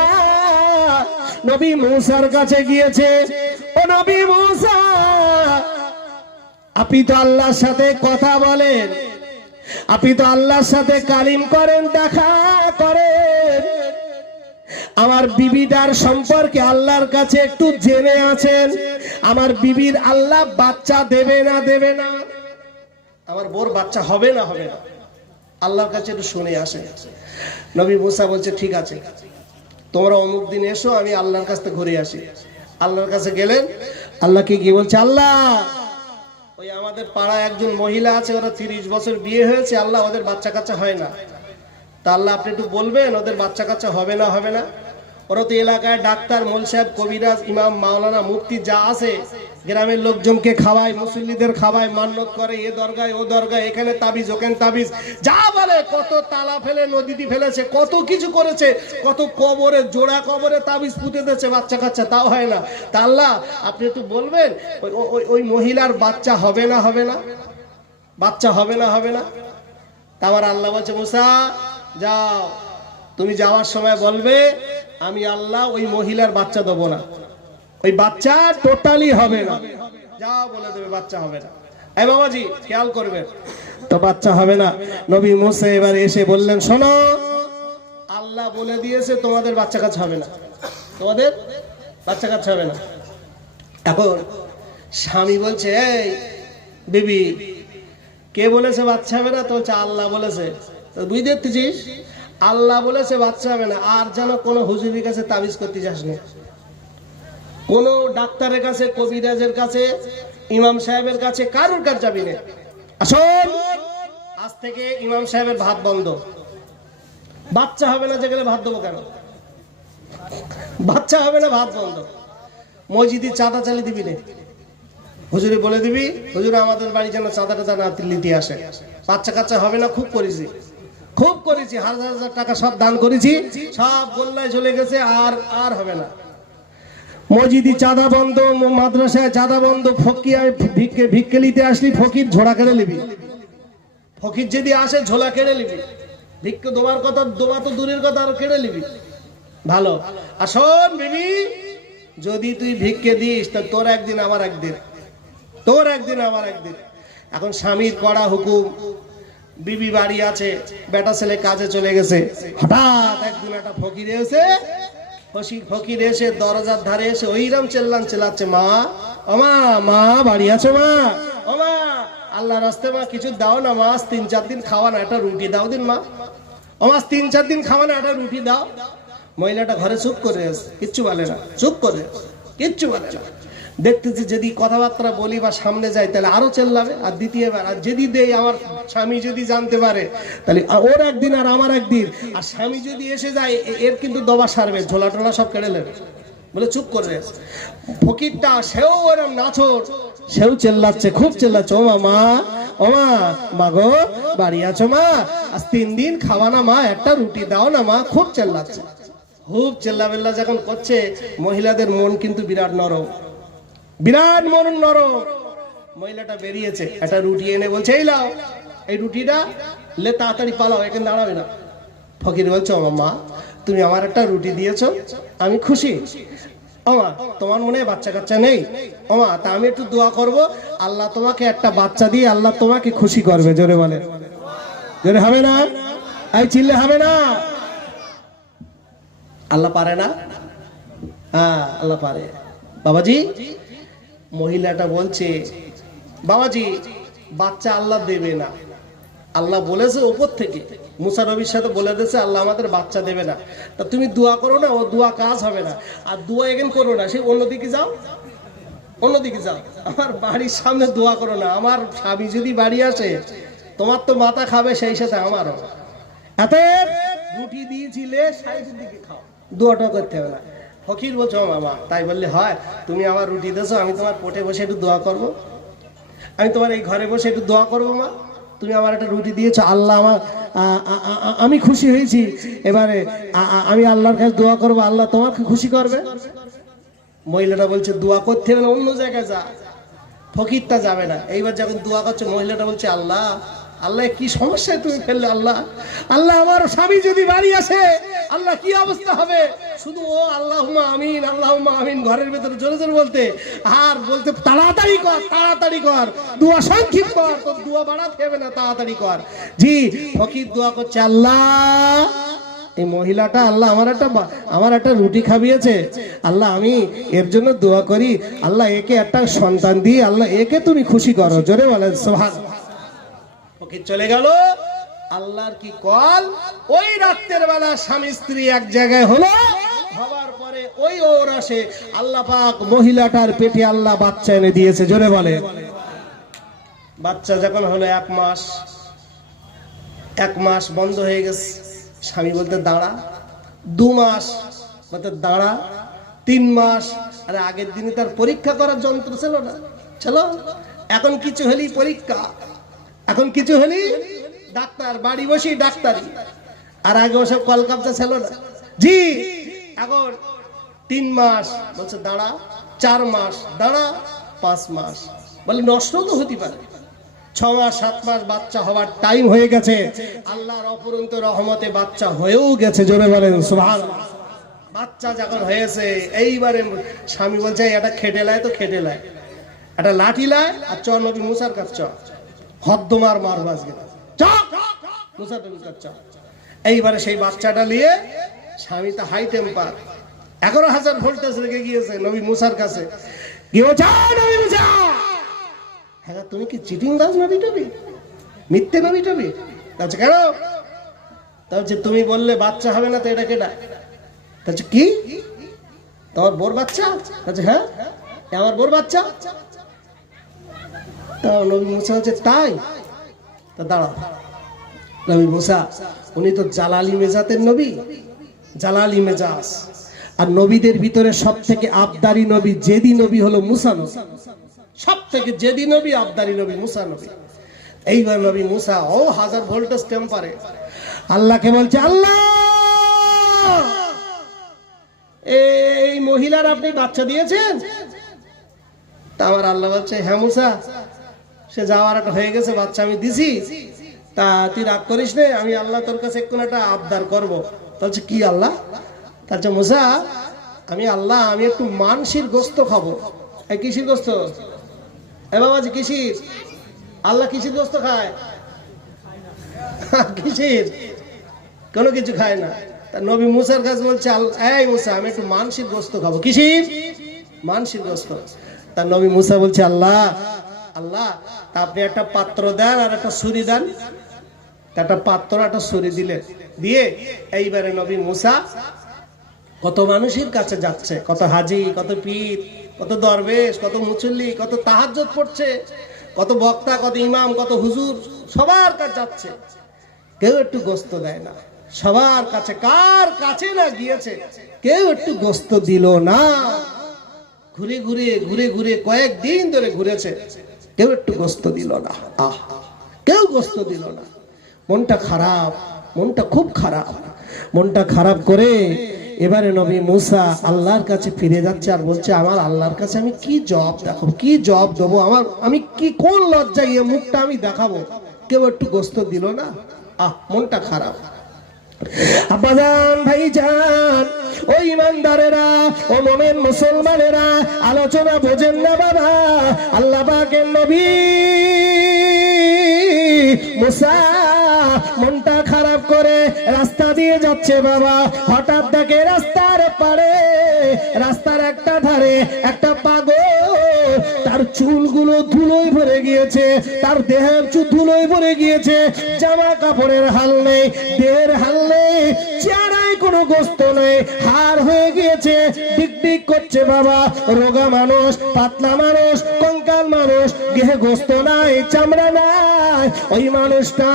নবী মুসার কাছে গিয়েছে, ও নবী মুসা, আপনি তো আল্লাহর সাথে কথা বলেন, আপনি তো আল্লাহর সাথে কালিম করেন, দেখা করেন, আমার বিবিটার সম্পর্কে আল্লাহর কাছে একটু জেনে আছেন, আমার বিবির আল্লাহ বাচ্চা দেবে না দেবে না, আমার বোর বাচ্চা হবে না হবে না, আল্লাহর কাছে একটু শুনে আসে। নবী মুসা বলছে, ঠিক আছে, তোমরা অমুক দিন এসো, আমি আল্লাহর কাছ থেকে ঘুরে আসি। আল্লাহর কাছে গেলেন, আল্লাহকে গিয়ে বলছে, আল্লাহ ওই আমাদের পাড়ায় একজন মহিলা আছে, ওরা 30 বছর বিয়ে হয়েছে, আল্লাহ ওদের বাচ্চা কাচ্চা হয় না, তা আল্লাহ আপনি একটু বলবেন ওদের বাচ্চা কাচ্চা হবে না হবে না? ওরা তো এলাকায় ডাক্তার, মোল সাহেব, কবিরাজ, ইমাম, মাওলানা, মুফতি যা আছে গ্রামের লোকজনকে খাওয়ায়, মুসল্লিদের খাওয়ায়, মান্যত করে, এ দরগায় ও দরগায়, এখানে তাবিজ ওখানে তাবিজ, যা বলে কত তালা ফেলে নদীতে ফেলেছে, কত কিছু করেছে, কত কবরে জোড়া কবরে তাবিজ পুঁতে দিয়েছে বাচ্চা কাচ্চা, তাও হয় না। তা আল্লাহ আপনি একটু বলবেন ওই মহিলার বাচ্চা হবে না হবে না, বাচ্চা হবে না হবে না? তা আমার আল্লাহ বলছে মুসা যাও, তুমি যাওয়ার সময় বলবে আমি আল্লাহ ওই মহিলার বাচ্চা দেবো না, ওই বাচ্চা টোটালি হবে না, যা বলে দেবে বাচ্চা হবে না। এই বাবাজি খেয়াল করবেন তো, বাচ্চা হবে না। নবী মুসা এবার এসে বললেন শোনো, আল্লাহ বলে দিয়েছে তোমাদের বাচ্চা কাচ্চা হবে না, তোমাদের বাচ্চা কাচ্চা হবে না। এখন স্বামী বলছে এই বিবি, কে বলেছে বাচ্চা হবে না? তো বলছে আল্লাহ বলেছে। বুঝতে দেখতেছিস, আল্লাহ বলেছে বাচ্চা হবে না, আর যেন কোনো হুজুরের কাছে তাবিজ করতে যাস না, কোন ডাক্তারের কাছে, কবিরাজের কাছে, ইমাম সাহেবের কাছে, কারোর কাছে যাবি না। আসল আজ থেকে ইমাম সাহেবের ভাত বন্ধ, বাচ্চা হবে না যেখানে ভাত দেবো কেন? বাচ্চা হবে না, ভাত বন্ধ। মসজিদে চাঁদা চালিয়ে দিবি না, হুজুরে বলে দিবি হুজুর আমাদের বাড়ি যেন চাঁদা টাদা না নিতে আসে। বাচ্চা কাচ্চা হবে না, খুব করেছি, খুব করেছি, হাজার হাজার টাকা সব দান করেছি, সব গোল্লায় চলে গেছে, আর আর হবে না। মসজিদে চাঁদা বন্ধ, মাদ্রাসায় চাঁদা বন্ধ, ফকির ভিক্ষে নিতে আসলি ফকির ঝোড়া কেড়ে নিবি, ফকির যদি আসে ঝোলা কেড়ে নিবি, ভিক্ষে দেওয়ার কথা, দেওয়া তো দূরের কথা, আর কেড়ে নিবি। ভালো। আর শোন বিবি, যদি তুই ভিক্ষে দিস তা তোর একদিন আমার একদিন, তোর একদিন আমার একদিন। এখন স্বামীর কড়া হুকুম, বিবি বাড়ি আছে, বেটা ছেলে কাজে চলে গেছে, হঠাৎ একদিন একটা ফকির এসে, ফকির এসে দরজার ধারে এসে ওইরকম চেল্লাচ্ছে, মা ও মা, মা বাড়ি আছো মা, ও মা আল্লাহ রাস্তে মা কিছু দাও না মা, 3-4 দিন খাওয়া না, একটা রুটি দাও দিন মা, ও মা 3-4 দিন খাওয়া না, একটা রুটি দাও। মহিলাটা ঘরে চুপ করে আছে, কিচ্ছু বলে না, চুপ করে কিচ্ছু বলে না। দেখতেছি যদি কথাবার্তা বলি বা সামনে যাই তাহলে আরো চেল্লাবে, আর দ্বিতীয়বার আর যদি দেই আমার স্বামী যদি জানতে পারে তাহলে ওর একদিন আর আমার একদিন, আর স্বামী যদি এসে যায় এর কিন্তু দবা সারবে, ঝোলা টোলা সব কেড়ে নেবে বলে চুপ করে। ফকিরটা সেও ওরম নাছর, সেও চেল্লাচ্ছে, খুব চেল্লাচ্ছে, ও মা, ও মা, মা গো বাড়ি আছো মা, আজ 3 দিন খাওয়া না মা, একটা রুটি দাও না মা, খুব চেল্লাচ্ছে। খুব চেল্লাবেল্লা যখন করছে, মহিলাদের মন কিন্তু বিরাট নরম, বিরাট মন নরম। মহিলাটা বেরিয়েছে, একটা রুটি এনে বলছে এই লাও, এই রুটিটা লে তাড়াতাড়ি পালাও, এখানে দাঁড়াবে না। ফকির বলছে ও মা, তুমি আমার একটা রুটি দিয়েছো, আমি খুশি। ও মা তোমার মনে বাচ্চা কাচ্চা নেই, ও মা তা আমি একটু দোয়া করব, আল্লাহ তোমাকে একটা বাচ্চা দিয়ে আল্লাহ তোমাকে খুশি করবে। জোরে বলে, জোরে হবে না, এই চিল্লে হবে না। আল্লাহ পারে না? হ্যাঁ আল্লাহ পারে। বাবাজি, মহিলাটা বলছে বাবাজি বাচ্চা আল্লাহ দেবে না, আল্লাহ বলেছে উপর থেকে, মুসা নবীর সাথে বলে দিয়েছে আল্লাহ আমাদের বাচ্চা দেবে না, তা তুমি দোয়া করো না, ও দোয়া কাজ হবে না, আর দোয়া এগেন করো না, সে অন্যদিকে যাও, অন্যদিকে যাও, আমার বাড়ির সামনে দোয়া করো না। আমার স্বামী যদি বাড়ি আসে তোমার তো মাথা খাবে, সেই সাথে আমারও। এত রুটি দিয়েছিলে সাইডের দিকে খাও, দোয়াটা করতে হবে না। ফকির বলছো মামা তাই বললে হয়, তুমি আমার রুটি দিয়েছো, আমি তোমার কোঠে বসে একটু দোয়া করবো, আমি তোমার এই ঘরে বসে একটু দোয়া করবো মা, তুমি আমার একটা রুটি দিয়েছো, আল্লাহ আমার আমি খুশি হয়েছি, এবারে আমি আল্লাহর কাছে দোয়া করবো, আল্লাহ তোমাকে খুশি করবে। মহিলাটা বলছে দোয়া করতে হবে না, অন্য জায়গায় যা। ফকিরটা যাবে না। এইবার যখন দোয়া করছে মহিলাটা বলছে আল্লাহ, আল্লাহ কি সমস্যায় তুমি ফেললে, আল্লাহ, আল্লাহ আমার স্বামী যদি বাড়ি আসে আল্লাহ কি অবস্থা হবে। শুধু ও আল্লাহুম্মা আমিন, আল্লাহুম্মা আমিন ঘরের ভেতরে জোরে জোরে বলতে, আর বলতে তাড়াতাড়ি কর, তাড়াতাড়ি কর, দোয়া সংক্ষিপ্ত কর, তোর দোয়া বাড়াতে হবে না, তাড়াতাড়ি কর। জি ফকির দোয়া করছে আল্লাহ, এই মহিলাটা আল্লাহ আমার একটা রুটি খাবিয়েছে, আল্লাহ আমি এর জন্য দোয়া করি, আল্লাহ একে একটা সন্তান দিয়ে আল্লাহ একে তুমি খুশি করো। জোরে বলেন সুবহানাল্লাহ। ফকির চলে গেল। আল্লাহর কি কল, ওই রাতের বেলা স্বামী স্ত্রী এক জায়গায় হলো, হবার পরে ওই ওর আসে আল্লাহ পাক মহিলাটার পেটে আল্লাহ বাচ্চা এনে দিয়েছে। জোরে বলে, বাচ্চা যখন হলো 1 মাস, 1 মাস বন্ধ হয়ে গেছে। স্বামী বলতে দাঁড়া, 2 মাস বলতে দাঁড়া 3 মাস। আরে আগের দিনে তার পরীক্ষা করার যন্ত্র ছিল না, চলো এখন কিছু হলেই পরীক্ষা, এখন কিছু হলেই ডাক্তার, বাড়ি বসে ডাক্তারি। আর আগে ওসব কলকাতা ছিল না জি। এখন 3 মাস বলছে দাঁড়া, 4 মাস দাঁড়া, 5 মাস বলে নষ্ট তো হতে পারে, 6 মাস 7 মাস বাচ্চা হওয়ার টাইম হয়ে গেছে। আল্লাহর অপরন্ত রহমতে বাচ্চা হয়েও গেছে, জোরে বলেন সুবহানাল্লাহ। বাচ্চা যখন হয়েছে এইবারে স্বামী বলছে এটা খেটে লায়, তো খেটে লায়, একটা লাঠি লায় আর চ নবী মুসার কাছে চ, হদ্দমার মার বাজবে চ, মুসা নবীর কাছে চ। এইবারে সেই বাচ্চাটা নিয়ে স্বামী তো হাই টেম্পার, 11,000 ভোল্টেজ রেখে গিয়েছে নবী মুসার কাছে গিয়ে, যা নবী মুসা, হ্যাঁ তুমি কি চিটিং বাজ নবী টবি, মিথ্যে নবী টবি? আচ্ছা কেন? তা হচ্ছে তুমি বললে বাচ্চা হবে না, তো এটা কেটা? আচ্ছা কি তোমার বোর বাচ্চা? আচ্ছা হ্যাঁ আমার বোর বাচ্চা। তা নবী মুসা হচ্ছে তাই? তা দাঁড়াও, নবী মুসা উনি তো জালালি মেজাতের নবী, জালালি মেজাজ। আর নবীদের ভিতরে সব থেকে আবদারি নবী জেদি নবী হলো মুসা নবী, সব থেকে জেদি নবী আবদারি নবী মুসা নবী। এইবার নবী মুসা 1000 ভোল্টেজ টেম্পারে আল্লাহকে বলছে, আল্লাহ এই মহিলার আপনি বাচ্চা দিয়েছেন? তা আমার আল্লাহ বলছে, হ্যাঁ মুসা সে যাওয়ার একটা হয়ে গেছে, বাচ্চা আমি দিছি, তা তুই রাগ করিস নে, আমি আল্লাহ তোর কাছে কোন একটা আবদার করবো। বলছে কি আল্লাহ? তাহলে মুসা আমি আল্লাহ আমি একটু মানসির গোস্ত খাবো। এই কিসির গোস্ত? এ বাবাজি কিসির? আল্লাহ কিসির গোস্ত খায়? কিসির? কোনো কিছু খায় না। তা নবী মুসার কাছে বলছে, এই মুসা আমি একটু মানসির গোস্ত খাবো। কিসির? মানসির গোস্ত। তা নবী মুসা বলছে, আল্লাহ আল্লাহ তা আপনি একটা পাত্র দেন আর একটা ছুরি দেন। একটা পাত্র একটা ছুরি দিলেন, দিয়ে এইবারে নবী মুসা কত মানুষের কাছে যাচ্ছে, কত হাজি, কত পীর, কত দরবেশ, কত মুসল্লি, কত তাহাজ্জুদ পড়ছে, কত বক্তা, কত ইমাম, কত হুজুর, সবার কাছে যাচ্ছে, কেউ একটু গোস্ত দেয় না। সবার কাছে, কার কাছে না গিয়েছে, কেউ একটু গোস্ত দিল না। ঘুরে ঘুরে ঘুরে ঘুরে কয়েকদিন ধরে ঘুরেছে, কেউ একটু গোস্ত দিল না। কেউ গোস্ত দিল না। মনটা খারাপ, মনটা খুব খারাপ। মনটা খারাপ করে এবারে নবী মুসা আল্লাহর কাছে ফিরে যাচ্ছে আর বলছে, আমার আল্লাহর কাছে আমি কি জবাব দেখাবো, কি জবাব দেবো, আমি কি কোন লজ্জায় এই মুখটা আমি দেখাবো? কেউ একটু গোস্ত দিল না। মনটা খারাপ। আব্বাজান ভাইজান, ও ইমানদারেরা, ও মুমিন মুসলমানেরা, আলোচনা বোঝেন না বাবা। আল্লাহ পাকের নবী মুসা মনটা খারাপ করে রাস্তা দিয়ে যাচ্ছে বাবা। হঠাৎ দেখে রাস্তার পারে, রাস্তার একটা ধারে একটা পাগল, তার চুলগুলো ধুলোয় ভরে গিয়েছে, তার দেহের চুল ধুলোয় ভরে গিয়েছে, জামা কাপড়ের হাল নেই, দেহের হাল নেই, চেহারায় কোনো গোস্ত নেই, হাড় হয়ে গিয়েছে, ডিকডিক করছে বাবা। রোগা মানুষ, পাতলা মানুষ, কঙ্কাল মানুষ, দেহে গোস্ত নাই, চামড়া নাই। ওই মানুষটা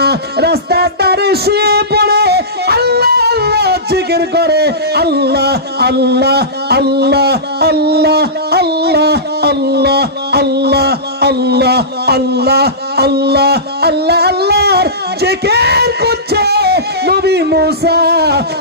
রাস্তার ধারে শুয়ে পড়ে আল্লাহ আল্লাহ জিকির করে, আল্লাহ আল্লাহ আল্লাহ আল্লাহ আল্লাহ আল্লাহ আল্লাহ আল্লাহ আল্লাহ আল্লাহ আল্লাহ আল্লাহর জিকির করছে নবী মুসা।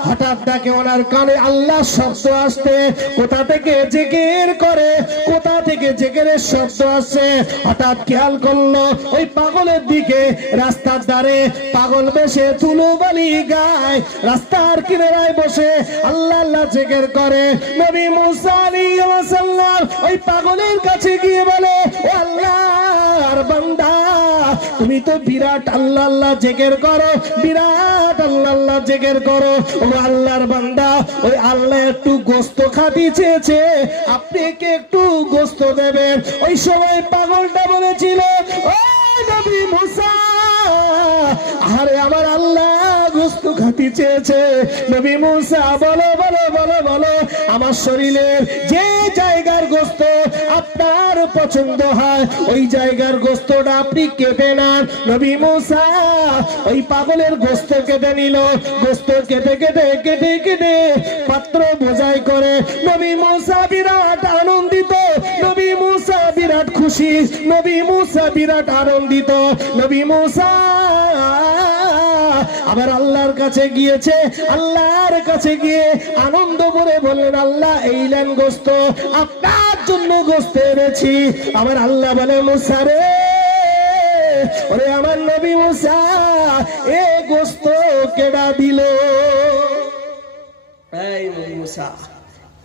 হঠাৎ দেখে ওনার কানে আল্লাহ শব্দ আসছে। কোথা থেকে জিকির করে, কোথা থেকে জিকিরের শব্দ আসছে, হঠাৎ খেয়াল করলো ওই পাগলের দিকে। রাস্তার ধারে পাগল বেশে তুলো বালি গায়, রাস্তার কিনারায় বসে আল্লাহ আল্লাহ জিকির করে। নবী মুসা আলাইহিস সালাম ওই পাগলের কাছে গিয়ে বলে, ও আল্লাহর বান্দা, তুমি তো বিরাট আল্লাহ আল্লাহ জিকির করো, বিরাট আল্লাহ আল্লাহ জিকির করো। ও আল্লাহর বান্দা, ওই আল্লাহ একটু গোস্ত খাতি চেয়েছে, আপনি কি একটু গোস্ত দেবেন? ওই সময় পাগলটা বলেছিল, ও নবী মুসা, আরে আমার আল্লাহ গোস্ত খাতি চেয়েছে। নবী মুসা বলো বলো বলো বলো, আমার শরীরের যে জায়গার গোস্ত আপনার পছন্দ হয় ওই জায়গার গোস্তটা আপনি কেটে নেন। নবী মুসা ওই পাগলের গোস্ত কেটে নিল। গোস্ত কেটে কেটে কেটে কেটে পাত্র বোঝাই করে। নবী মুসা বিরাট আনন্দিত, নবী মুসা বিরাট খুশি, নবী মুসা বিরাট আনন্দিত। নবী মুসা আবার আল্লাহর কাছে গিয়েছে, আল্লাহর কাছে গিয়ে আনন্দ করে বললেন, আল্লাহ এই লেন গোস্ত, আপনার জন্য গোস্ত এনেছি। আমার আল্লাহ বলে, মুসা রে, ওরে আমার নবী মুসা, এ গোস্ত কেডা দিল? এই নবী মুসা,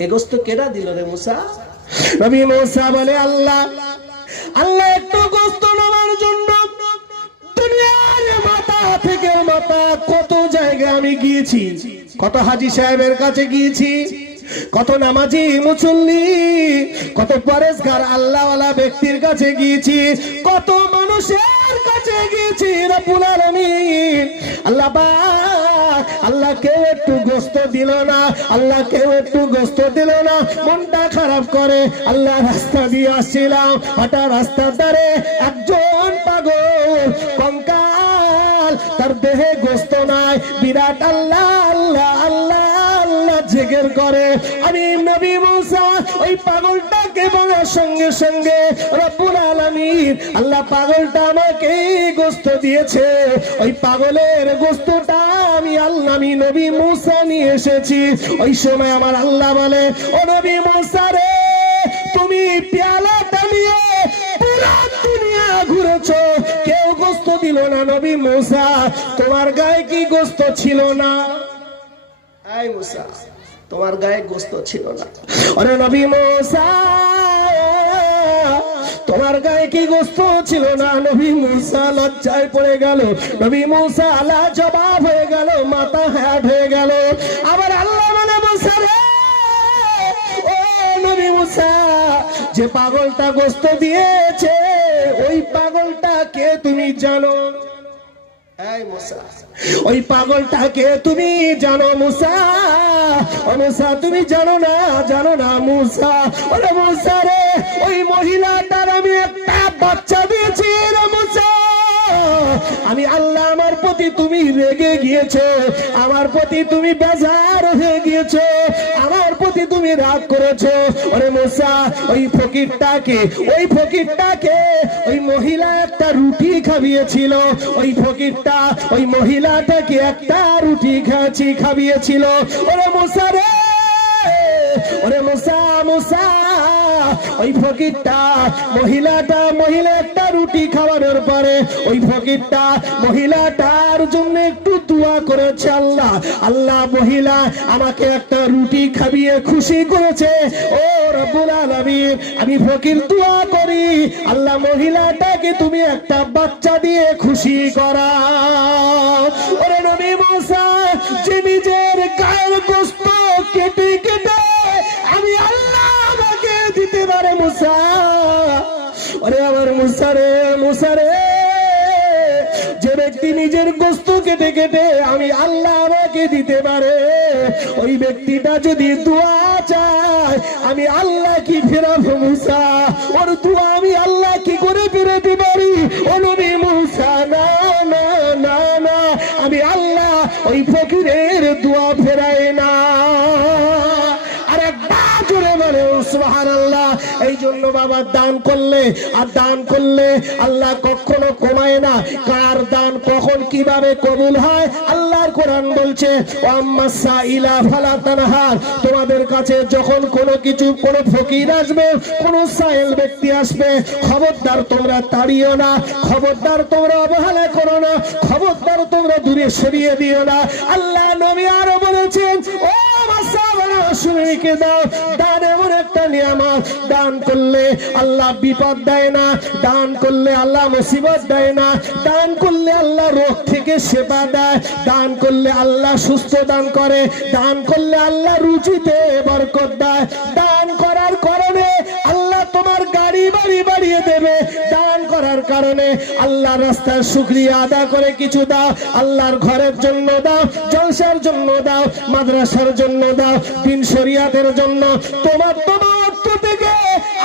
এ গোস্ত কেডা দিল রে মুসা? নবী মুসা বলে, আল্লাহ, আল্লাহ একটু গোস্ত নেওয়ার জন্য দুনিয়ার মাথা থেকে মাথা কত জায়গায় আমি গিয়েছি, কত হাজী সাহেবের কাছে গিয়েছি, কত নামাজি মুসল্লি, কত পরেশগার আল্লাহওয়ালা ব্যক্তির কাছে গিয়েছি, কত মানুষের কাছে গিয়েছি। রব্বুল আলামিন আল্লাহ পাক, আল্লাহ কেউ একটু গোস্ত দিল না, আল্লাহ কেউ একটু গোস্ত দিল না। মনটা খারাপ করে। আল্লাহ রাস্তা দিয়ে আসছিলাম, হঠাৎ রাস্তার ধারে একজন পাগল কঙ্কাল, তার দেহে গোস্ত নাই, বিরাট আল্লাহ আল্লাহ আল্লাহ আল্লাহ জিকির করে। আমি নবী মুসা ওই পাগলটাকে বলার সঙ্গে সঙ্গে রব্বুল আলামিন আল্লাহ পাগলটা আমাকে গোস্ত দিয়েছে। ওই পাগলের গোস্তটা আমি আল্লাহ, আমি নবী মুসা নিয়ে এসেছি। ওই সময় আমার আল্লাহ বলে, ও নবী মুসা রে, তুমি পেয়ালাটা নিয়ে পুরা দুনিয়া ঘুরেছো, কেউ গোস্ত দিল না। নবী মুসা, তোমার গায়ে কি গোস্ত ছিল না? এই মুসা, তোমার গায়ে গোস্ত ছিল না? আরে নবী মুসা, তোমার গায়ে কি গোস্ত ছিল না? নবী মুসা লজ্জায় পড়ে গেল, নবী মুসা আলা জবাব হয়ে গেল, মাথা হ্যাট হয়ে গেল। আবার আল্লাহ মানে, মুসা রে, ও নবী মুসা, যে পাগলটা গোস্ত দিয়েছে ওই পাগলটাকে তুমি জানো? এই মুসা, ওই পাগলটাকে তুমি জানো? মুসা, ও মুসা, তুমি জানো না? জানো না মুসা? ওরে মুসা রে, ওই মহিলাটার আমি একটা বাচ্চা দিয়েছি রে মুসা। আমি আল্লাহ, আমার প্রতি তুমি রেগে গিয়েছো, আমার প্রতি তুমি বেজার হয়ে গিয়েছো, আমার প্রতি তুমি রাগ করেছো। ওরে মুসা, ওই ফকিরটাকে, ওই ফকিরটাকে ওই মহিলা একটা রুটি খাইয়েছিল, ওই ফকিরটা ওই মহিলাটাকে একটা রুটি খাইয়েছিল। ওরে মুসা রে, ওরে মুসা, মুসা, ওই ফকিরটা মহিলা একটা রুটি খাওয়ানোর পরে ওই ফকিরটা মহিলাটার জন্য একটু দোয়া করেছে। আল্লাহ, আল্লাহ মহিলা আমাকে একটা রুটি খাইয়ে খুশি করেছে। ও রব্বুল আলামিন, আমি ফকির দোয়া করি, আল্লাহ মহিলাটাকে তুমি একটা বাচ্চা দিয়ে খুশি করাও। ওরে নবী মুসা, যে নিজের গায়ের গোস্ত কেটে কেটে আমি আল্লাহ আমাকে দিতে পারে মুসা। ওরে আমার মুসা রে, মুসা রে, যে ব্যক্তি নিজের গোস্ত কেটে কেটে আমি আল্লাহ আমাকে দিতে পারে, ওই ব্যক্তিটা যদি দোয়া চায় আমি আল্লাহ কি ফেরাবো মুসা? ওর দোয়া আমি আল্লাহ কি করে ফেরাতে পারি? ও নবী মুসা, না না না না, আমি আল্লাহ ওই ফকিরের দোয়া ফেরাই না। সুবহানাল্লাহ। এই জন্য বাবা, দান করলে আর দান করলে আল্লাহ কখনো কমায় না। কার দান কখন কিভাবে কবুল হয় আল্লাহর কোরআন বলছে, ওয়াম্মা সাইলা ফালা তানহার। তোমাদের কাছে যখন কোনো কিছু, কোনো ফকির আসবে, কোনো সাইল ব্যক্তি আসবে, খবরদার তোমরা তাড়িও না, খবরদার তোমরা অবহেলা করো না, খবরদার তোমরা দূরে সরিয়ে দিও না। আল্লাহ নবী আরো বলেছেন, ও শুনিকে দাও, দান এমন একটা নিয়ামত, দান করলে আল্লাহ বিপদ দেয় না, দান করলে আল্লাহ মুসিবত দেয় না, দান করলে আল্লাহ রোগ থেকে সেবা দেয়, দান করলে আল্লাহ সুস্থ দান করে, দান করলে আল্লাহ রুচিতে বরকত দেয়, দান করার কারণে আল্লাহ তোমার গাড়ি বাড়ি বাড়ি বাড়িয়ে দেবে। দান করার কারণে আল্লাহর রাস্তায় শুকরিয়া আদা করে কিছু দাও, আল্লাহর ঘরের জন্য দাও, জলসার জন্য দাও, মাদ্রাসার জন্য দাও, দিন শরিয়াতের জন্য। তোমার অর্থ থেকে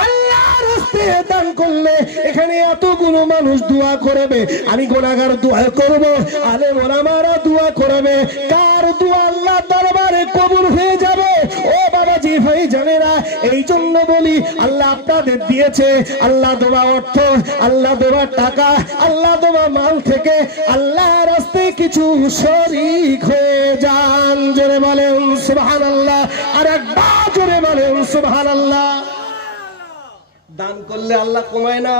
আল্লাহর রাস্তায় দান করলে এখানে এতগুলো মানুষ দোয়া করবে, আমি গুনাহগার দোয়া করব, আলেম ওলামারা দোয়া করবে। কার দোয়া আল্লাহ দরবারে কবুল হয়ে যাবে? ও বাবাজি ভাই জানেরা, এই জন্য বলি আল্লাহ আপনাদের দিয়েছে, আল্লাহ দেওয়া অর্থ, আল্লাহ দেওয়া টাকা, আল্লাহ দেওয়া মাল থেকে আল্লাহ রাস্তায় কিছু শরীক হয়ে যান। জোরে বলেন সুবহানাল্লাহ, আর একবার জোরে বলেন সুবহানাল্লাহ। দান করলে আল্লাহ কমায় না।